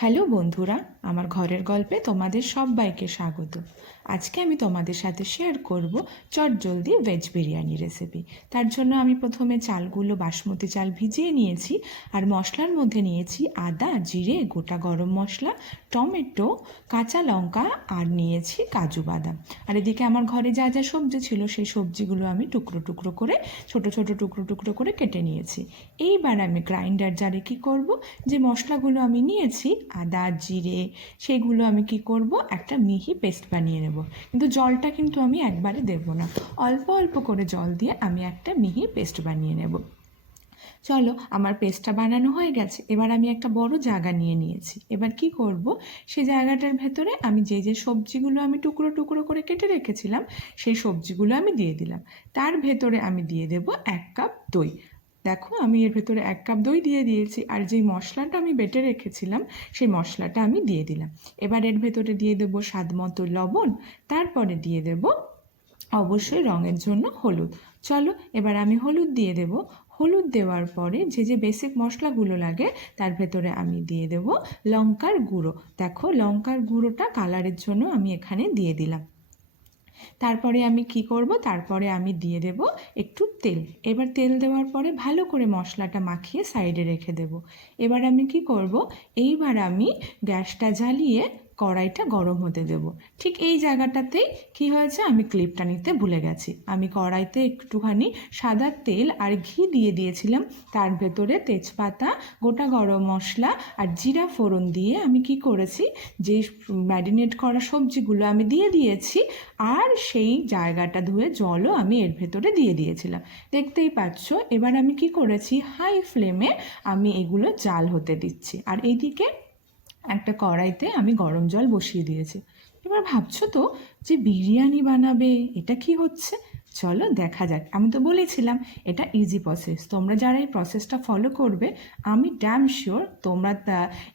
Hello বন্ধুরা, আমার ঘরের গল্পে তোমাদের সবাইকে স্বাগত। আজকে আমি তোমাদের সাথে শেয়ার করব চটজলদি ভেজ বিরিয়ানি রেসিপি। তার জন্য আমি প্রথমে চালগুলো বাসমতি চাল ভিজিয়ে নিয়েছি, আর মশলার মধ্যে নিয়েছি আদা, জিরে, গোটা গরম মশলা, টমেটো, কাঁচা লঙ্কা আর নিয়েছি কাজু বাদাম। আর এদিকে আমার ঘরে যা যা সবজি ছিল সেই সবজিগুলো আমি টুকরো টুকরো করে ছোট ছোট টুকরো টুকরো করে কেটে নিয়েছি। এইবার আমি গ্রাইন্ডার জারে কী করব, যে মশলাগুলো আমি নিয়েছি আদা জিরে, সেগুলো আমি কি করব, একটা মিহি পেস্ট বানিয়ে নেব। কিন্তু জলটা কিন্তু আমি একবারে দেব না, অল্প অল্প করে জল দিয়ে আমি একটা মিহি পেস্ট বানিয়ে নেব। চলো, আমার পেস্টটা বানানো হয়ে গেছে। এবার আমি একটা বড় জায়গা নিয়ে নিয়েছি। এবার কি করব, সেই জায়গাটার ভেতরে আমি যে যে সবজিগুলো আমি টুকরো টুকরো করে কেটে রেখেছিলাম সেই সবজিগুলো আমি দিয়ে দিলাম। তার ভেতরে আমি দিয়ে দেব 1 কাপ দই। দেখো, আমি এর ভেতরে 1 কাপ দই দিয়ে দিয়েছি, আর যেই মশলাটা আমি বেটে রেখেছিলাম সেই মশলাটা আমি দিয়ে দিলাম। এবার এর ভেতরে দিয়ে দেবো স্বাদ মতো লবণ, তারপরে দিয়ে দেব অবশ্যই রঙের জন্য হলুদ। চলো, এবার আমি হলুদ দিয়ে দেব। হলুদ দেওয়ার পরে যে যে বেসিক মশলাগুলো লাগে তার ভেতরে আমি দিয়ে দেব লঙ্কার গুঁড়ো। দেখো, লঙ্কার গুঁড়োটা কালারের জন্য আমি এখানে দিয়ে দিলাম। তারপরে আমি কি করব, তারপরে আমি দিয়ে দেব একটু তেল। এবার তেল দেওয়ার পরে ভালো করে মশলাটা মাখিয়ে সাইডে রেখে দেব। এবার আমি কি করব, এইবার আমি গ্যাসটা জ্বালিয়ে কড়াইটা গরম হতে দেব। ঠিক এই জায়গাটাতেই কি হয়েছে, আমি ক্লিপটা নিতে ভুলে গেছি। আমি কড়াইতে একটুখানি সাদা তেল আর ঘি দিয়ে দিয়েছিলাম। তার ভেতরে তেজপাতা, গোটা গরম মশলা আর জিরা ফোড়ন দিয়ে আমি কি করেছি, যে ম্যারিনেট করা সবজিগুলো আমি দিয়ে দিয়েছি, আর সেই জায়গাটা ধুয়ে জলও আমি এর ভেতরে দিয়ে দিয়েছিলাম। দেখতেই পাচ্ছ। এবার আমি কি করেছি, হাই ফ্লেমে আমি এগুলো জাল হতে দিচ্ছি, আর এইদিকে একটা কড়াইতে আমি গরম জল বসিয়ে দিয়েছি। এবার ভাবছো তো যে বিরিয়ানি বানাবে, এটা কি হচ্ছে? চলো দেখা যাক। আমি তো বলেছিলাম এটা ইজি প্রসেস। তোমরা যারা এই প্রসেসটা ফলো করবে, আমি ড্যাম শিওর তোমরা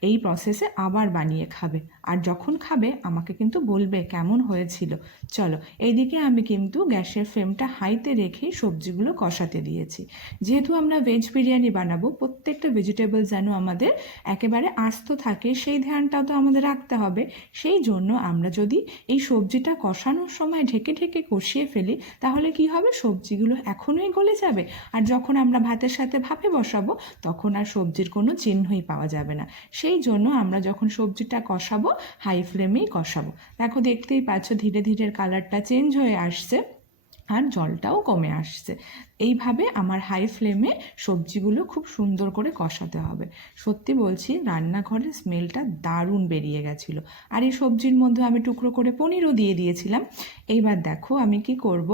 এই প্রসেসে আবার বানিয়ে খাবে। আর যখন খাবে আমাকে কিন্তু বলবে কেমন হয়েছিল। চলো, এইদিকে আমি কিন্তু গ্যাসের ফ্লেমটা হাইতে রেখেই সবজিগুলো কষাতে দিয়েছি। যেহেতু আমরা ভেজ বিরিয়ানি বানাবো, প্রত্যেকটা ভেজিটেবল যেন আমাদের একেবারে আস্ত থাকে সেই ধ্যানটাও তো আমাদের রাখতে হবে। সেই জন্য আমরা যদি এই সবজিটা কষানোর সময় ঢেকে ঢেকে কষিয়ে ফেলি, তাহলে কি হবে, সবজিগুলো এখনোই গলে যাবে, আর যখন আমরা ভাতের সাথে ভাপে বসাবো তখন আর সবজির কোনো চিহ্নই পাওয়া যাবে না। সেই জন্য আমরা যখন সবজিটা কষাবো হাই ফ্লেমেই কষাবো। দেখো, দেখতেই পাচ্ছ ধীরে ধীরে কালারটা চেঞ্জ হয়ে আসছে আর জলটাও কমে আসছে। এইভাবে আমার হাই ফ্লেমে সবজিগুলো খুব সুন্দর করে কষাতে হবে। সত্যি বলছি, রান্নাঘরের স্মেলটা দারুণ বেরিয়ে গেছিলো। আর এই সবজির মধ্যে আমি টুকরো করে পনিরও দিয়ে দিয়েছিলাম। এইবার দেখো আমি কি করব,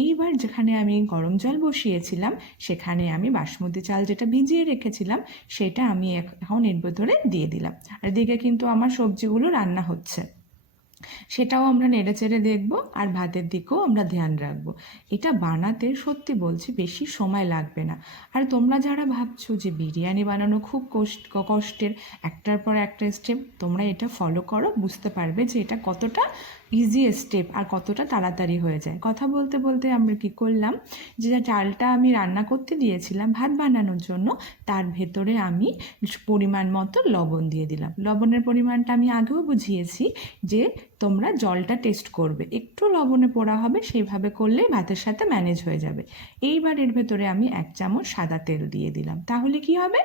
এইবার যেখানে আমি গরম জল বসিয়েছিলাম সেখানে আমি বাসমতি চাল যেটা ভিজিয়ে রেখেছিলাম সেটা আমি এখন এর ভেতরে দিয়ে দিলাম। আর এদিকে কিন্তু আমার সবজিগুলো রান্না হচ্ছে, সেটাও আমরা নেড়েচেড়ে দেখব, আর ভাতের দিকেও আমরা ধ্যান রাখবো। এটা বানাতে সত্যি বলছি বেশি সময় লাগবে না। আর তোমরা যারা ভাবছো যে বিরিয়ানি বানানো খুব কষ্টের, একটার পর একটা স্টেপ, তোমরা এটা ফলো করো, বুঝতে পারবে যে এটা কতটা ইজি স্টেপ আর কতটা তাড়াতাড়ি হয়ে যায়। কথা বলতে বলতে আমরা কি করলাম, যে চালটা আমি রান্না করতে দিয়েছিলাম ভাত বানানোর জন্য, তার ভেতরে আমি পরিমাণ মতো লবণ দিয়ে দিলাম। লবণের পরিমাণটা আমি আগেও বুঝিয়েছি যে তোমরা জলটা টেস্ট করবে, একটু লবণে পোড়া হবে সেইভাবে করলেই ভাতের সাথে ম্যানেজ হয়ে যাবে। এইবার এর ভেতরে আমি 1 চামচ সাদা তেল দিয়ে দিলাম। তাহলে কি হবে,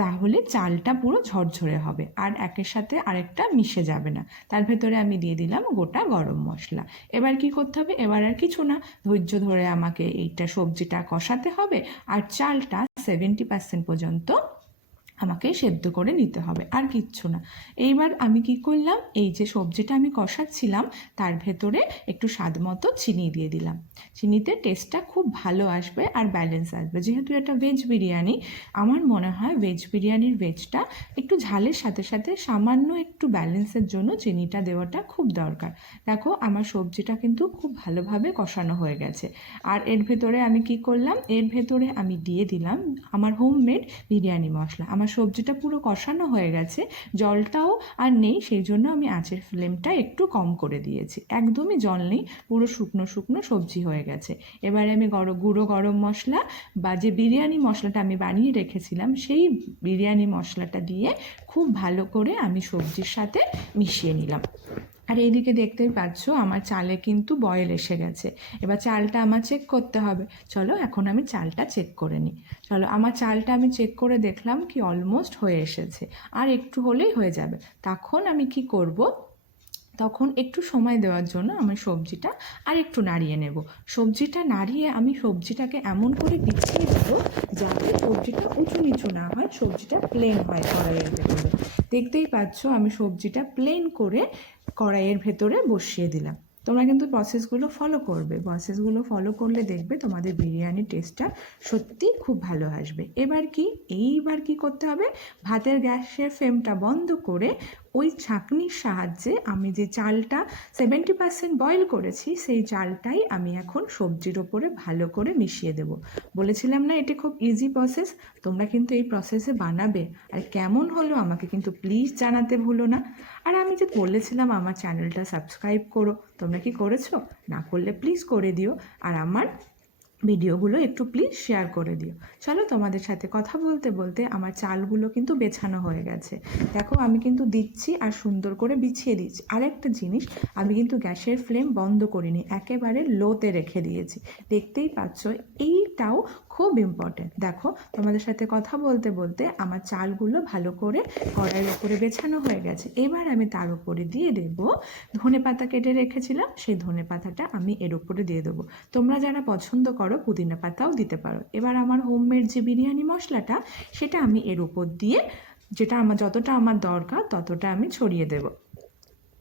তাহলে চালটা পুরো ঝরঝরে হবে আর একের সাথে আরেকটা মিশে যাবে না। তার ভেতরে আমি দিয়ে দিলাম গোটা গরম মশলা। এবার কি করতে হবে, এবার আর কিছু না, ধৈর্য ধরে আমাকে এইটা সবজিটা কষাতে হবে, আর চালটা 70% পর্যন্ত আমাকে সেদ্ধ করে নিতে হবে, আর কিচ্ছু না। এইবার আমি কি করলাম, এই যে সবজিটা আমি কষাচ্ছিলাম তার ভেতরে একটু স্বাদ মতো চিনি দিয়ে দিলাম। চিনিতে টেস্টটা খুব ভালো আসবে আর ব্যালেন্স আসবে। যেহেতু এটা ভেজ বিরিয়ানি, আমার মনে হয় ভেজ বিরিয়ানির ভেজটা একটু ঝালের সাথে সাথে সামান্য একটু ব্যালেন্সের জন্য চিনিটা দেওয়াটা খুব দরকার। দেখো, আমার সবজিটা কিন্তু খুব ভালোভাবে কষানো হয়ে গেছে। আর এর ভেতরে আমি কি করলাম, এর ভেতরে আমি দিয়ে দিলাম আমার হোমমেড বিরিয়ানি মশলা। আমার সবজিটা পুরো কষানো হয়ে গেছে, জলটাও আর নেই, সেই জন্য আমি আঁচের ফ্লেমটা একটু কম করে দিয়েছি। একদমই জল নেই, পুরো শুকনো শুকনো সবজি হয়ে গেছে। এবারে আমি গুঁড়ো গরম মশলা বা যে বিরিয়ানি মশলাটা আমি বানিয়ে রেখেছিলাম সেই বিরিয়ানি মশলাটা দিয়ে খুব ভালো করে আমি সবজির সাথে মিশিয়ে নিলাম। আর এইদিকে দেখতেই পাচ্ছ আমার চালে কিন্তু বয়েল এসে গেছে। এবার চালটা আমার চেক করতে হবে। চলো এখন আমি চালটা চেক করে নিই। চলো, আমার চালটা আমি চেক করে দেখলাম কি অলমোস্ট হয়ে এসেছে, আর একটু হলেই হয়ে যাবে। তখন আমি কি করব, তখন একটু সময় দেওয়ার জন্য আমি সবজিটা আর একটু নাড়িয়ে নেব। সবজিটা নাড়িয়ে আমি সবজিটাকে এমন করে বিছিয়ে দেবো যাতে সবজিটা উঁচু নিচু না হয়, সবজিটা প্লেন হয় কড়াইয়ের ভেতরে। দেখতেই পাচ্ছ আমি সবজিটা প্লেন করে কড়াইয়ের ভেতরে বসিয়ে দিলাম। তোমরা কিন্তু প্রসেসগুলো ফলো করবে, প্রসেসগুলো ফলো করলে দেখবে তোমাদের বিরিয়ানির টেস্টটা সত্যি খুব ভালো আসবে। এইবার কি করতে হবে, ভাতের গ্যাসের ফ্লেমটা বন্ধ করে ওই ছাঁকনির সাহায্যে আমি যে চালটা 70% বয়েল করেছি সেই চালটাই আমি এখন সবজির ওপরে ভালো করে মিশিয়ে দেব। বলেছিলাম না এটি খুব ইজি প্রসেস, তোমরা কিন্তু এই প্রসেসে বানাবে। আর কেমন হলো আমাকে কিন্তু প্লিজ জানাতে ভুলো না। আর আমি যে বলেছিলাম আমার চ্যানেলটা সাবস্ক্রাইব করো, তোমরা কি করেছো? না করলে প্লিজ করে দিও, আর আমার ভিডিওগুলো একটু প্লিজ শেয়ার করে দিও। চলো, তোমাদের সাথে কথা বলতে বলতে আমার চালগুলো কিন্তু বেছানো হয়ে গেছে। দেখো আমি কিন্তু দিচ্ছি আর সুন্দর করে বিছিয়ে দিচ্ছি। আরেকটা জিনিস, আমি কিন্তু গ্যাসের ফ্লেম বন্ধ করিনি, একেবারে লোতে রেখে দিয়েছি। দেখতেই পাচ্ছ, এইটাও খুব ইম্পর্টেন্ট। দেখো তোমাদের সাথে কথা বলতে বলতে আমার চালগুলো ভালো করে কড়াইয়ের ওপরে বেছানো হয়ে গেছে। এবার আমি তার উপরে দিয়ে দেব ধনেপাতা কেটে রেখেছিলাম, সেই ধনেপাতাটা আমি এর উপরে দিয়ে দেবো। তোমরা যারা পছন্দ করো পুদিনা পাতাও দিতে পারো। এবার আমার হোমমেড যে বিরিয়ানি মশলাটা সেটা আমি এর উপর দিয়ে, যতটা আমার দরকার ততটা আমি ছড়িয়ে দেব।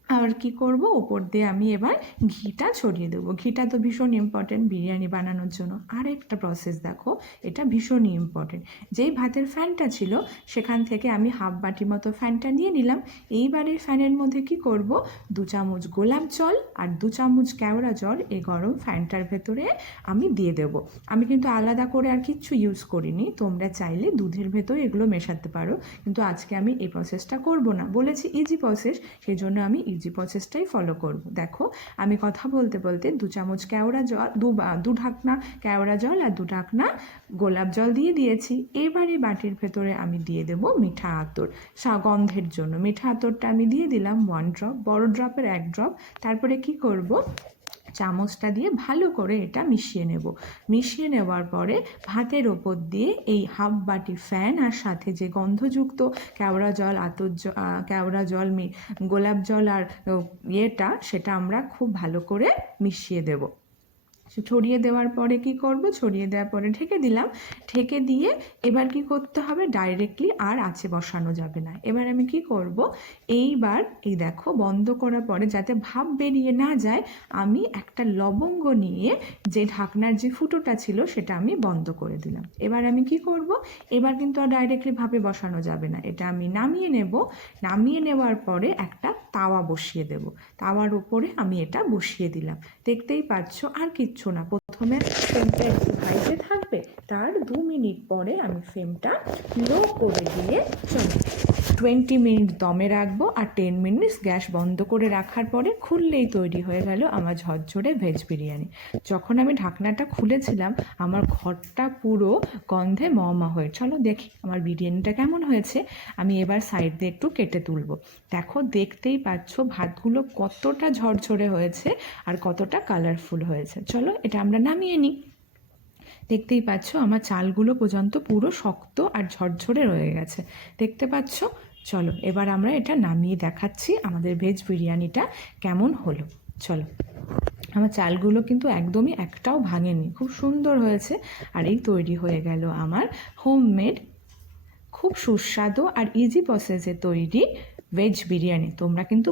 আর কি করব, ওপর দিয়ে আমি এবার ঘিটা ছড়িয়ে দেবো। ঘিটা তো ভীষণ ইম্পর্টেন্ট বিরিয়ানি বানানোর জন্য। আর একটা প্রসেস দেখো, এটা ভীষণই ইম্পর্টেন্ট। যেই ভাতের ফ্যানটা ছিল সেখান থেকে আমি হাফ বাটি মতো ফ্যানটা নিয়ে নিলাম। এইবারের ফ্যানের মধ্যে কি করব, 2 চামচ গোলাপ জল আর 2 চামচ কেওড়া জল এই গরম ফ্যানটার ভেতরে আমি দিয়ে দেবো। আমি কিন্তু আলাদা করে আর কিচ্ছু ইউজ করিনি, তোমরা চাইলে দুধের ভেতরে এগুলো মেশাতে পারো, কিন্তু আজকে আমি এই প্রসেসটা করব না। বলেছি ইজি প্রসেস, সেই জন্য আমি ইজি প্রসেসটাই ফলো করব। দেখো আমি কথা বলতে বলতে 2 চামচ কেওড়া জল, দু ঢাকনা কেওড়া জল আর 2 ঢাকনা গোলাপ জল দিয়ে দিয়েছি। এবারে বাটির ভেতরে আমি দিয়ে দেবো মিঠা আতর, গন্ধের জন্য মিঠা আতরটা আমি দিয়ে দিলাম 1 ড্রপ, বড় ড্রপের 1 ড্রপ। তারপরে কি করব, চামচটা দিয়ে ভালো করে এটা মিশিয়ে নেব। মিশিয়ে নেওয়ার পরে ভাতের ওপর দিয়ে এই হাফ বাটি ফ্যান আর সাথে যে গন্ধযুক্ত কেওড়া জল, কেওড়া জল, গোলাপ জল আর সেটা আমরা খুব ভালো করে মিশিয়ে দেব। ছড়িয়ে দেওয়ার পরে কি করব, ছড়িয়ে দেওয়ার পরে ঢেকে দিলাম। ঢেকে দিয়ে এবার কি করতে হবে, ডাইরেক্টলি আর আঁচে বসানো যাবে না। এবার আমি কি করব, এইবার এই দেখো বন্ধ করার পরে যাতে ভাপ বেরিয়ে না যায়, আমি একটা লবঙ্গ নিয়ে যে ঢাকনার যে ফুটোটা ছিল সেটা আমি বন্ধ করে দিলাম। এবার আমি কি করব, এবার কিন্তু আর ডাইরেক্টলি ভাপে বসানো যাবে না, এটা আমি নামিয়ে নেব। নামিয়ে নেওয়ার পরে একটা তাওয়া বসিয়ে দেব, তাওয়ার উপরে আমি এটা বসিয়ে দিলাম। দেখতেই পাচ্ছ আর কিচ্ছু না, প্রথমে ফ্লেমটা একটু হাইতে থাকবে, তার 2 মিনিট পরে আমি ফ্লেমটা লো করে দিয়ে 20 মিনিট দমে রাখবো, আর 10 মিনিট গ্যাস বন্ধ করে রাখার পরে খুললেই তৈরি হয়ে গেল আমার ঝরঝরে ভেজ বিরিয়ানি। যখন আমি ঢাকনাটা খুলেছিলাম আমার ঘরটা পুরো গন্ধে মহমা হয়ে, চলো দেখি আমার বিরিয়ানিটা কেমন হয়েছে। আমি এবার সাইড দিয়ে একটু কেটে তুলবো। দেখো দেখতেই পাচ্ছ ভাতগুলো কতটা ঝরঝরে হয়েছে আর কতটা কালারফুল হয়েছে। চলো এটা আমরা নামিয়ে নিই। দেখতেই পাচ্ছ আমার চালগুলো পর্যন্ত পুরো শক্ত আর ঝরঝরে রয়ে গেছে, দেখতে পাচ্ছ। চলো এবার আমরা এটা নামিয়ে দেখাচ্ছি আমাদের ভেজ বিরিয়ানিটা কেমন হলো। চলো, আমার চালগুলো কিন্তু একদমই একটাও ভাঙেনি, খুব সুন্দর হয়েছে। আর এই তৈরি হয়ে গেল আমার হোমমেড খুব সুস্বাদু আর ইজি প্রসেসে তৈরি ভেজ বিরিয়ানি। তোমরা কিন্তু